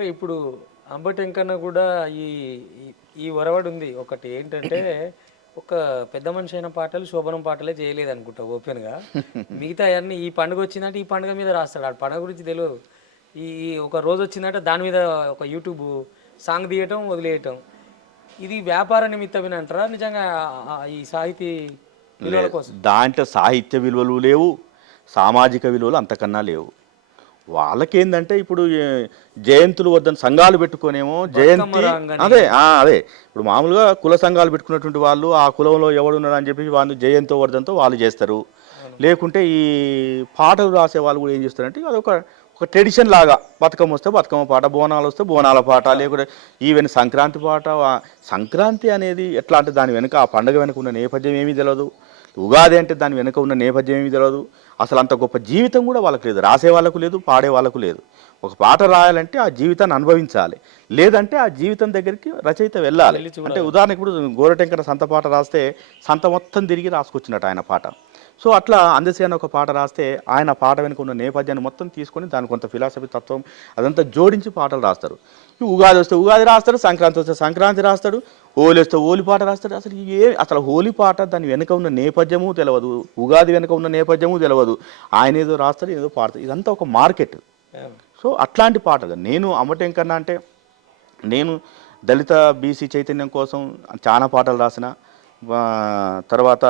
సరే ఇప్పుడు అంబటెంకన్న కూడా ఈ ఈ- ఈ ఒరవడి ఉంది ఒకటి ఏంటంటే ఒక పెద్ద మనిషి అయిన పాటలు శోభనం పాటలే చేయలేదు అనుకుంటా ఓపెన్గా. మిగతా అన్ని ఈ పండుగ వచ్చిందంటే ఈ పండుగ మీద రాస్తాడు. ఆ పండుగ గురించి తెలియదు. ఈ ఒక రోజు వచ్చిందంటే దాని మీద ఒక యూట్యూబ్ సాంగ్ తీయటం వదిలేయటం. ఇది వ్యాపార నిమిత్తమేనా అంటారా నిజంగా ఈ సాహితీ విలువల లేదు, కోసం? దాంట్లో సాహిత్య విలువలు లేవు, సామాజిక విలువలు అంతకన్నా లేవు. వాళ్ళకేందంటే ఇప్పుడు జయంతులు వద్దని సంఘాలు పెట్టుకొనేమో బతుకమ్మ జయంతి. రాంగని అదే ఇప్పుడు మామూలుగా కుల సంఘాలు పెట్టుకున్నటువంటి వాళ్ళు ఆ కులంలో ఎవడున్నాడు అని చెప్పి వాళ్ళు జయంతో వర్ధంతో వాళ్ళు చేస్తారు. లేకుంటే ఈ పాటలు రాసే వాళ్ళు కూడా ఏం చేస్తారంటే అదొక ఒక ట్రెడిషన్ లాగా, బతుకమ్మ వస్తే బతుకమ్మ పాట, బోనాలు వస్తే బోనాల పాట, లేకుంటే ఈవెన్ సంక్రాంతి పాట. సంక్రాంతి అనేది ఎట్లా అంటే దాని వెనుక ఆ పండుగ వెనుక ఉన్న నేపథ్యం ఏమీ తెలియదు. ఉగాది అంటే దాని వెనుక ఉన్న నేపథ్యం ఏమీ తెలియదు. అసలు అంత గొప్ప జీవితం కూడా వాళ్ళకు లేదు, రాసే వాళ్ళకు లేదు, పాడే వాళ్ళకు లేదు. ఒక పాట రాయాలంటే ఆ జీవితాన్ని అనుభవించాలి, లేదంటే ఆ జీవితం దగ్గరికి రచయిత వెళ్ళాలి. వెళ్ళి అంటే చూడాలి. ఉదాహరణకు ఇప్పుడు గోరటెంకర సంత పాట రాస్తే సంత మొత్తం తిరిగి రాసుకొచ్చినట్టు ఆయన పాట. సో అట్లా అందసేన ఒక పాట రాస్తే ఆయన పాట వెనుక ఉన్న నేపథ్యాన్ని మొత్తం తీసుకొని దాని కొంత ఫిలాసఫీ తత్వం అదంతా జోడించి పాటలు రాస్తారు. ఉగాది వస్తే ఉగాది రాస్తాడు, సంక్రాంతి వస్తే సంక్రాంతి రాస్తాడు, హోలీ వస్తే హోలీ పాట రాస్తాడు. అసలు హోలీ పాట దాని వెనుక ఉన్న నేపథ్యము తెలియదు, ఉగాది వెనుక ఉన్న నేపథ్యము తెలియదు. ఆయన ఏదో రాస్తాడు, ఏదో పాడతాడు. ఇదంతా ఒక మార్కెట్. సో అట్లాంటి పాటలు నేను అమ్మటెంకన్నా అంటే నేను దళిత బీసీ చైతన్యం కోసం చాలా పాటలు రాసిన. తర్వాత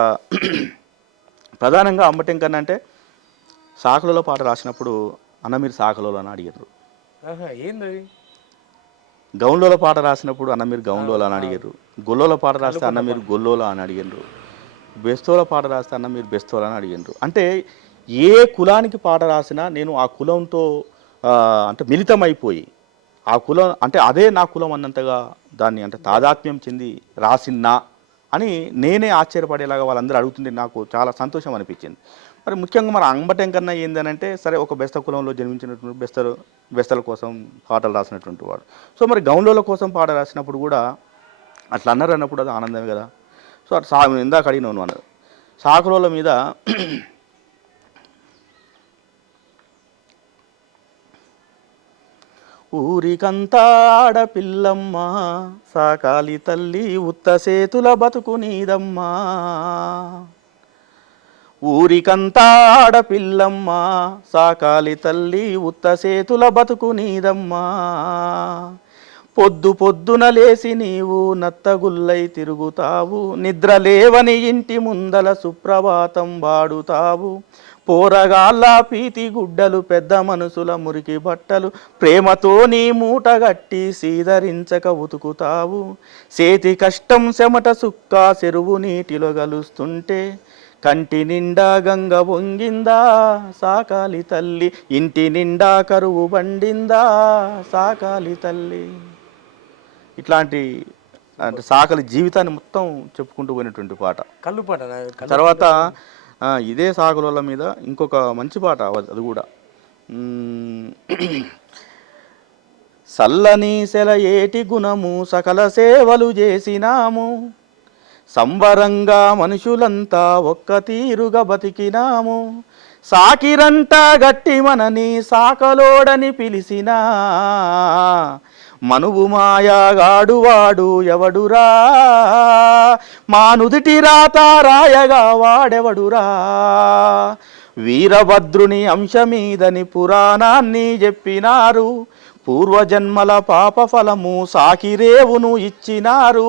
ప్రధానంగా అమ్మటెంకన్నా అంటే సాకలలో పాట రాసినప్పుడు అన్న మీరు సాకలలో అని అడిగారు. ఏంది గౌన్లోల పాట రాసినప్పుడు అన్న మీరు గౌన్లోల అని అడిగారు. గొల్లోల పాట రాస్తే అన్న మీరు గొల్లోల అని అడిగారు. బెస్తోల పాట రాస్తే అన్న మీరు బెస్తోల అని అడిగారు. అంటే ఏ కులానికి పాట రాసినా నేను ఆ కులంతో అంటే మిళితమైపోయి ఆ కులం అంటే అదే నా కులం అన్నంతగా దాన్ని అంటే తాదాత్మ్యం చెంది రాసిన్నా అని నేనే ఆశ్చర్యపడేలాగా వాళ్ళందరూ అడుగుతుంటే నాకు చాలా సంతోషం అనిపించింది. మరి ముఖ్యంగా మన అంబటెంకన్నా ఏందనంటే సరే ఒక బెస్త కులంలో జన్మించినటువంటి బెస్తల కోసం పాటలు రాసినటువంటి వాడు. సో మరి గౌండ్ల కోసం పాట రాసినప్పుడు కూడా అట్లా అన్నప్పుడు అది ఆనందమే కదా. సో అటు ఇందాక అడిగినాను అన్నది సాకులోల మీద ఊరికంతా ఆడపిల్లమ్మ సాకాలి తల్లి ఉత్త సేతుల బతుకు నీదమ్మా. ఊరికంతా ఆడపిల్లమ్మ సాకాలి తల్లి ఉత్త సేతుల బతుకు నీదమ్మా. పొద్దు పొద్దున లేసి నీవు నత్తగుల్లై తిరుగుతావు, నిద్రలేవని ఇంటి ముందల సుప్రభాతం వాడుతావు. పోరగాళ్ళ పీతి గుడ్డలు పెద్ద మనుషుల మురికి బట్టలు ప్రేమతో నీ మూటగట్టి సీదరించక ఉతుకుతావు. చేతి కష్టం చెమట సుక్క చెరువు నీటిలో గలుస్తుంటే కంటి నిండా గంగ వంగిందా సాకాలి తల్లి, ఇంటి నిండా కరువు బండిందా సాకాలి తల్లి. ఇట్లాంటి అంటే సాకలి జీవితాన్ని మొత్తం చెప్పుకుంటూ పోయినటువంటి పాట. కళ్ళు పాట తర్వాత ఇదే సాగుల మీద ఇంకొక మంచి పాట అది కూడా సల్లని సెల ఏటి గుణము సకల సేవలు చేసినాము, సంబరంగా మనుషులంతా ఒక్క తీరుగా బతికినాము. సాకిరంతా గట్టి మనని సాకలోడని పిలిచినా, మనువు మాయాగాడువాడు ఎవడురా, మా నుదిటి రాత రాయగా వాడెవడురా. వీరభద్రుని అంశమీదని పురాణాన్ని చెప్పినారు, పూర్వజన్మల పాప ఫలము సాకిరేవును ఇచ్చినారు.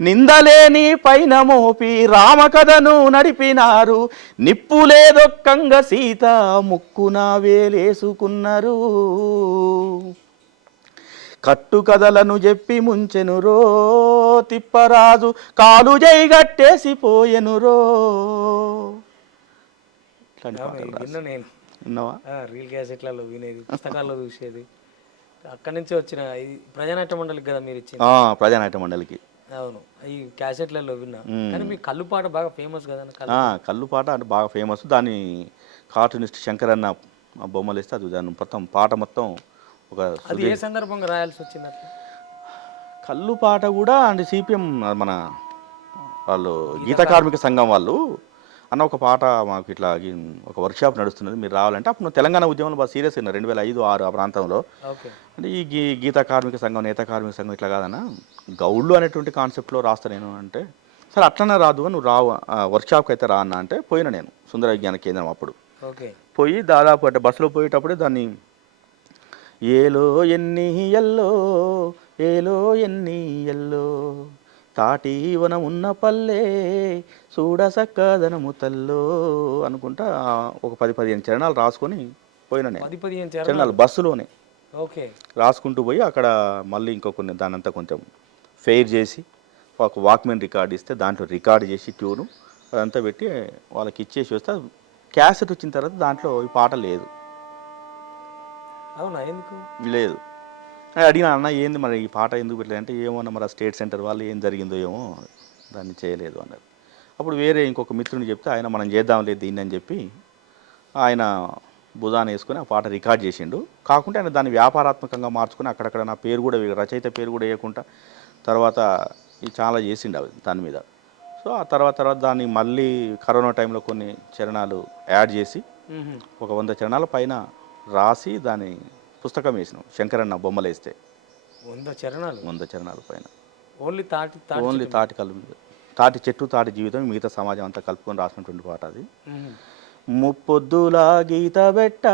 నిందలేని పైన మోపి రామకథను నడిపినారు, నిప్పులేదొక్కంగ సీత ముక్కున వేలేసుకున్నారు. కట్టుకథలను చెప్పి ముంచెనురో తిప్పరాజు కాలు జైగట్టేసిపోయెనురో. విన్నావా? రీల్ క్యాసెట్లలో వినేది, పుస్తకాల్లో చూసేది. అక్కడి నుంచి వచ్చిన ఇది ప్రజానాట్య మండలికి కదా మీరు ఇచ్చింది? ప్రజానాట్య మండలికి. అవును, ఈ క్యాసెట్లలో విన్నా. కానీ మీ కళ్ళు పాట బాగా ఫేమస్ కదా? కళ్ళు పాట అంటే బాగా ఫేమస్. దాని కార్టూనిస్ట్ శంకర్ అన్న బొమ్మలు ఇస్తే అది దాని మొత్తం పాట మొత్తం ఒక. అది ఏ సందర్భంగా రాయాల్సి వచ్చింది అట్లా? కళ్ళు పాట కూడా అంటే సిపిఎం మన వాళ్ళు గీత కార్మిక సంఘం వాళ్ళు అన్న ఒక పాట మాకు ఇట్లా ఒక వర్క్షాప్ నడుస్తున్నది, మీరు రావాలంటే అప్పుడు నువ్వు తెలంగాణ ఉద్యమంలో బాగా సీరియస్ అయినా 2005-6 ఆ ప్రాంతంలో. ఓకే. అంటే ఈ గీతా కార్మిక సంఘం, నేత కార్మిక సంఘం ఇట్లా కాదన్న, గౌళ్ళు అనేటువంటి కాన్సెప్ట్లో రాస్తా నేను అంటే, సరే అట్లనే రాదు నువ్వు రావు వర్క్షాప్కి అయితే రా అన్న అంటే పోయినా నేను సుందర విజ్ఞాన కేంద్రం అప్పుడు. ఓకే. పోయి దాదాపు అంటే బస్సులో పోయేటప్పుడే దాన్ని ఏలో ఎన్ని ఎల్లో ఏలో ఎన్ని ఎల్లో తాటి వనం ఉన్న పల్లె చూడ సక్కదనము తల్లో అనుకుంటా ఒక 10-15 చరణాలు రాసుకొని పోయినా నేను. 10-15 చరణాలు బస్సులోనే ఓకే. రాసుకుంటూ పోయి అక్కడ మళ్ళీ ఇంకో కొన్ని దానంతా కొంచెం ఫెయిర్ చేసి ఒక వాక్మెన్ రికార్డ్ ఇస్తే దాంట్లో రికార్డ్ చేసి ట్యూను అదంతా పెట్టి వాళ్ళకి ఇచ్చేసి వస్తే క్యాసెట్ వచ్చిన తర్వాత దాంట్లో ఈ పాట లేదు. అవునా? ఎందుకు లేదు అడిగిన, అన్న ఏంది మరి ఈ పాట ఎందుకు పెట్టలేదంటే, ఏమన్నా మరి ఆ స్టేట్ సెంటర్ వాళ్ళు ఏం జరిగిందో ఏమో దాన్ని చేయలేదు అన్నారు. అప్పుడు వేరే ఇంకొక మిత్రుని చెప్తే ఆయన మనం చేద్దాంలేదు దీన్ని అని చెప్పి ఆయన భుజాన వేసుకొని ఆ పాట రికార్డ్ చేసిండు. కాకుంటే ఆయన దాన్ని వ్యాపారాత్మకంగా మార్చుకొని అక్కడక్కడ నా పేరు కూడా రచయిత పేరు కూడా వేయకుండా తర్వాత ఇది చాలా చేసిండు అవి దాని మీద. సో ఆ తర్వాత దాన్ని మళ్ళీ కరోనా టైంలో కొన్ని చరణాలు యాడ్ చేసి ఒక 100 చరణాల పైన రాసి దాన్ని పుస్తకం వేసినాం. శంకరన్న బొమ్మలు వేస్తే 100 చరణాలు. 100 చరణాల పైన ఓన్లీ ఓన్లీ తాటి కలు తాటి చెట్టు తాటి జీవితం మిగతా సమాజం అంతా కలుపుకొని రాసినటువంటి పాట అది. ముప్పొద్దులా గీత బెట్ట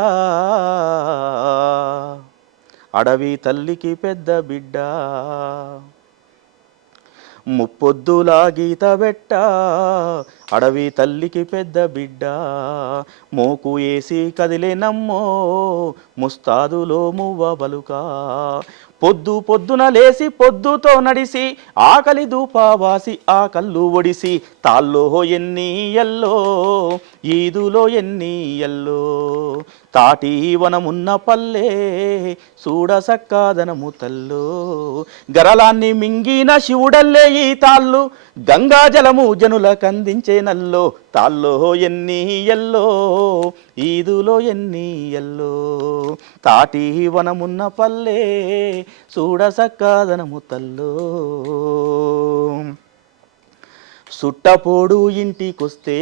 అడవి తల్లికి పెద్ద బిడ్డ, ముప్పొద్దులా గీత బెట్ట అడవి తల్లికి పెద్ద బిడ్డ, మోకు వేసి కదిలే నమ్మో ముస్తాదులో మువ్వ బలుక, పొద్దు పొద్దున లేసి పొద్దుతో నడిసి ఆకలి దూపావాసి ఆ కళ్ళు ఒడిసి, తాల్లో ఎన్ని ఎల్లో ఈదులో ఎన్ని ఎల్లో తాటి వనమున్న పల్లె చూడ సక్కాదనము తల్లో, గరలాన్ని మింగిన శివుడల్లే ఈ తాళ్ళు గంగా జలము జనుల కందించే నల్లో, తాల్లో ఎన్ని ఎల్లో ఈదులో ఎన్ని ఎల్లో తాటి వనమున్న పల్లె చూడ సక్కాదనము తల్లో, సుట్టపోడు ఇంటికొస్తే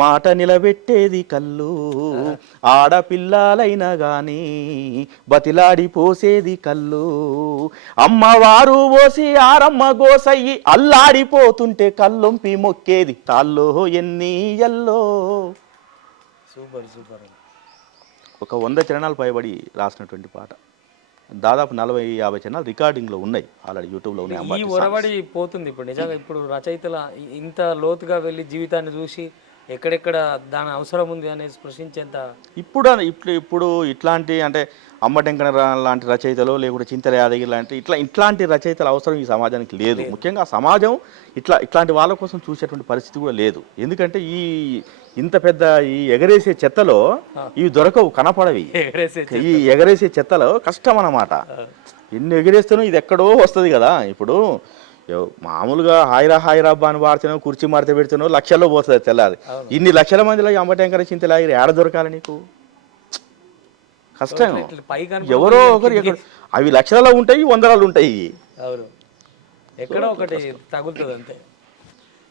మాట నిలబెట్టేది కళ్ళు, ఆడపిల్లాలైనా గాని బతిలాడి పోసేది కళ్ళు, అమ్మవారు పోసి ఆరమ్మ గోసయ్యి అల్లాడిపోతుంటే కళ్ళొంపి మొక్కేది తాల్లో ఎన్ని ఎల్లో. Super super. ఒక 100 చరణాలు పైబడి రాసినటువంటి పాట. దాదాపు 40-50 చరణాలు రికార్డింగ్లో ఉన్నాయి, ఆల్రెడీ యూట్యూబ్లో ఉన్నాయి. ఈ ఒరవడి పోతుంది ఇప్పుడు నిజంగా. ఇప్పుడు రచయితల ఇంత లోతుగా వెళ్ళి జీవితాన్ని చూసి ఎక్కడెక్కడ దాని అవసరం ఉంది అనేది స్పృశించేంత ఇప్పుడు ఇట్లాంటి అంటే అమ్మటెంకన లాంటి రచయితలు లేకుంటే చింతల యాదగిరి లాంటి ఇట్లాంటి రచయితల అవసరం ఈ సమాజానికి లేదు. ముఖ్యంగా సమాజం ఇట్లాంటి వాళ్ళ కోసం చూసేటువంటి పరిస్థితి కూడా లేదు. ఎందుకంటే ఇంత పెద్ద ఈ ఎగరేసే చెత్తలో ఇవి దొరకవు, కనపడవి. ఈ ఎగరేసే చెత్తలో కష్టం అన్నమాట. ఎన్ని ఎగరేస్తేనో ఇది ఎక్కడో వస్తుంది కదా. ఇప్పుడు మామూలుగా హాయిరాబ్బా అని వాడితేనో కుర్చీ మారితే పెడితేనో లక్షల్లో పోతుంది తెల్లారి. ఇన్ని లక్షల మందిలో అమ్మటెంకర చింతల యాదగిరి ఏడ దొరకాలి నీకు? కష్టం. ఎవరో ఒకరు అవి లక్షలలో ఉంటాయి, 100లలో ఉంటాయి. ఎక్కడో ఒకటి తగులుతుంది అంతే.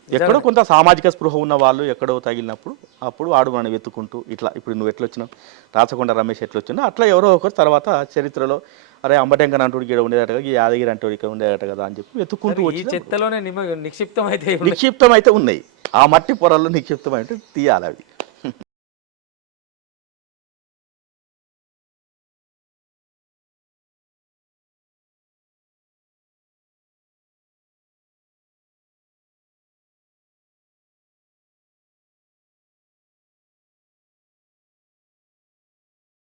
ఎక్కడో కొంత సామాజిక స్పృహ ఉన్న వాళ్ళు ఎక్కడో తగిలినప్పుడు అప్పుడు వాడు మనం వెతుకుంటూ ఇట్లా ఇప్పుడు నువ్వు ఎట్లొచ్చినావు, రాచకొండ రమేష్ ఎట్లొచ్చినా అట్లా ఎవరో ఒకరు తర్వాత చరిత్రలో అరే అంబటెంకన అంటూ ఇక్కడ ఉండేదట కదా, ఈ యాదగిరి అంటూ ఇక్కడ ఉండేదట కదా అని చెప్పి వెతుక్కుంటూ వచ్చి చెత్తలోనే నిక్షిప్తం అయితే ఉన్నాయి. ఆ మట్టి పొరల్లో నిక్షిప్తం అంటే తీయాలి అవి.